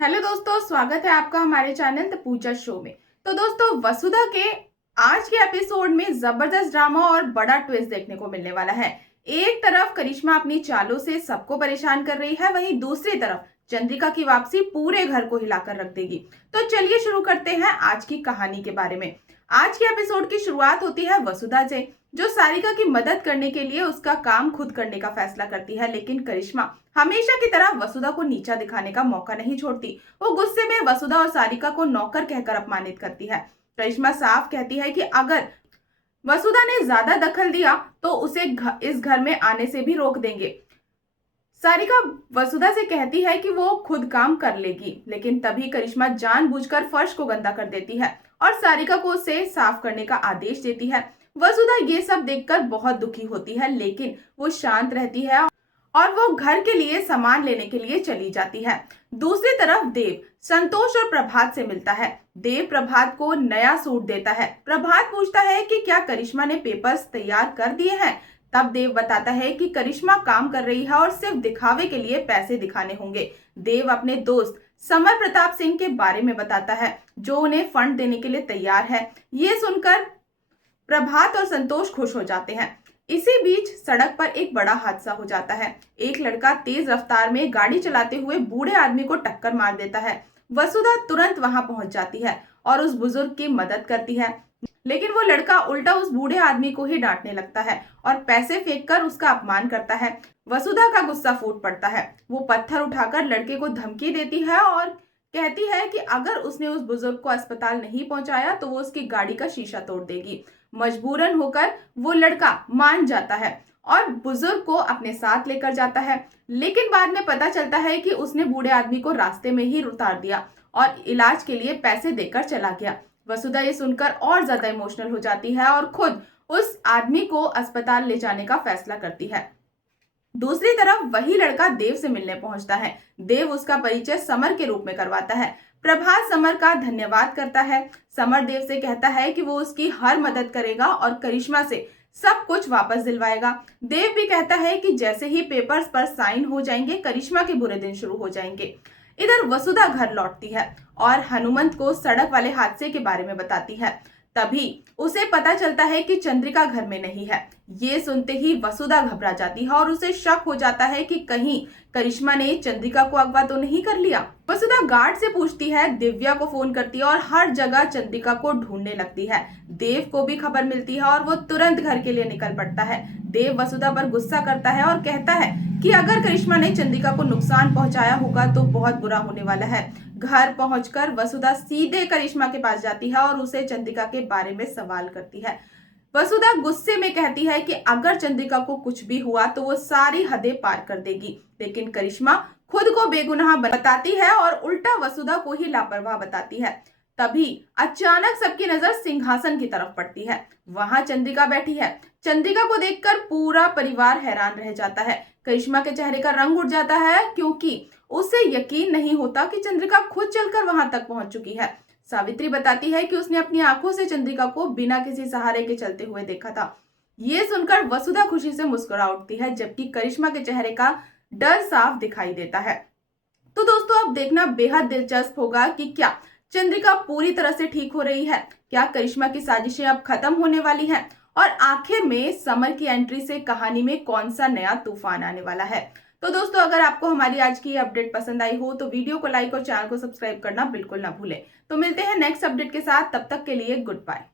Hello दोस्तों, स्वागत है आपका हमारे चैनल द पूजा शो में। तो दोस्तों, वसुधा के आज के एपिसोड में जबरदस्त ड्रामा और बड़ा ट्विस्ट देखने को मिलने वाला है। एक तरफ करिश्मा अपनी चालों से सबको परेशान कर रही है, वहीं दूसरी तरफ चंद्रिका की वापसी पूरे घर को हिलाकर रख देगी। तो चलिए शुरू करते हैं आज की कहानी के बारे में। आज के एपिसोड की शुरुआत होती है वसुधा से, जो सारिका की मदद करने के लिए उसका काम खुद करने का फैसला करती है। लेकिन करिश्मा हमेशा की तरह वसुधा को नीचा दिखाने का मौका नहीं छोड़ती। वो गुस्से में वसुधा और सारिका को नौकर कहकर अपमानित करती है। करिश्मा साफ कहती है कि अगर वसुधा ने ज्यादा दखल दिया तो उसे इस घर में आने से भी रोक देंगे। सारिका वसुधा से कहती है कि वो खुद काम कर लेगी, लेकिन तभी करिश्मा जानबूझकर फर्श को गंदा कर देती है और सारिका को उसे साफ करने का आदेश देती है। वसुधा ये सब देखकर बहुत दुखी होती है, लेकिन वो शांत रहती है और वो घर के लिए सामान लेने के लिए चली जाती है। दूसरी तरफ देव संतोष और प्रभात से मिलता है। देव प्रभात को नया सूट देता है। प्रभात पूछता है कि क्या करिश्मा ने पेपर्स तैयार कर दिए हैं। तब देव बताता है कि करिश्मा काम कर रही है और सिर्फ दिखावे के लिए पैसे दिखाने होंगे। देव अपने दोस्त समर प्रताप सिंह के बारे में बताता है, जो उन्हें फंड देने के लिए तैयार है। ये सुनकर प्रभात और संतोष खुश हो जाते हैं। इसी बीच सड़क पर एक बड़ा हादसा हो जाता है। एक लड़का तेज रफ्तार में गाड़ी चलाते हुए बूढ़े आदमी को टक्कर मार देता है। वसुधा तुरंत वहां पहुंच जाती है और उस बुजुर्ग की मदद करती है, लेकिन वो लड़का उल्टा उस बूढ़े आदमी को ही डांटने लगता है और पैसे फेंककर उसका अपमान करता है। वसुधा का गुस्सा फूट पड़ता है। वो पत्थर उठाकर लड़के को धमकी देती है और कहती है कि अगर उसने उस बुजुर्ग को अस्पताल नहीं पहुंचाया तो वो उसकी गाड़ी का शीशा तोड़ देगी। मजबूरन होकर वो लड़का मान जाता है और बुजुर्ग को अपने साथ लेकर जाता है, लेकिन बाद में पता चलता है कि उसने बूढ़े आदमी को रास्ते में ही उतार दिया और इलाज के लिए पैसे देकर चला गया। वसुधा ये सुनकर और ज्यादा इमोशनल हो जाती है और खुद उस आदमी को अस्पताल ले जाने का फैसला करती है। दूसरी तरफ वही लड़का देव से मिलने पहुंचता है। देव उसका परिचय समर के रूप में करवाता है। प्रभात समर का धन्यवाद करता है। समर देव से कहता है कि वो उसकी हर मदद करेगा और करिश्मा से सब कुछ वापस दिलवाएगा। देव भी कहता है कि जैसे ही पेपर्स पर साइन हो जाएंगे, करिश्मा के बुरे दिन शुरू हो जाएंगे। इधर वसुधा घर लौटती है और हनुमंत को सड़क वाले हादसे के बारे में बताती है। तभी उसे पता चलता है कि चंद्रिका घर में नहीं है। ये सुनते ही वसुधा घबरा जाती है और उसे शक हो जाता है कि कहीं करिश्मा ने चंद्रिका को अगवा तो नहीं कर लिया। वसुधा गार्ड से पूछती है, दिव्या को फोन करती है और हर जगह चंद्रिका को ढूंढने लगती है। देव को भी खबर मिलती है और वो तुरंत घर के लिए निकल पड़ता है। देव वसुधा पर गुस्सा करता है और कहता है कि अगर करिश्मा ने चंद्रिका को नुकसान पहुंचाया होगा तो बहुत बुरा होने वाला है। घर पहुंचकर वसुधा सीधे करिश्मा के पास जाती है और उसे चंद्रिका के बारे में सवाल करती है। वसुधा गुस्से में कहती है कि अगर चंद्रिका को कुछ भी हुआ तो वो सारी हदें पार कर देगी, लेकिन करिश्मा खुद को बेगुनाह बताती है और उल्टा वसुधा को ही लापरवाह बताती है। तभी अचानक सबकी नजर सिंहासन की तरफ पड़ती है। वहां चंद्रिका बैठी है। चंद्रिका को देखकर पूरा परिवार हैरान रह जाता है। करिश्मा के चेहरे का रंग उड़ जाता है, क्योंकि उसे यकीन नहीं होता कि चंद्रिका खुद चलकर वहां तक पहुंच चुकी है। सावित्री बताती है कि उसने अपनी आंखों से चंद्रिका को बिना किसी सहारे के चलते हुए देखा था। ये सुनकर वसुधा खुशी से मुस्कुरा उठती है, जबकि करिश्मा के चेहरे का डर साफ दिखाई देता है। तो दोस्तों, अब देखना बेहद दिलचस्प होगा कि क्या चंद्रिका पूरी तरह से ठीक हो रही है, क्या करिश्मा की साजिशें अब खत्म होने वाली हैं और आखिर में समर की एंट्री से कहानी में कौन सा नया तूफान आने वाला है। तो दोस्तों, अगर आपको हमारी आज की अपडेट पसंद आई हो तो वीडियो को लाइक और चैनल को सब्सक्राइब करना बिल्कुल ना भूलें। तो मिलते हैं नेक्स्ट अपडेट के साथ, तब तक के लिए गुड बाय।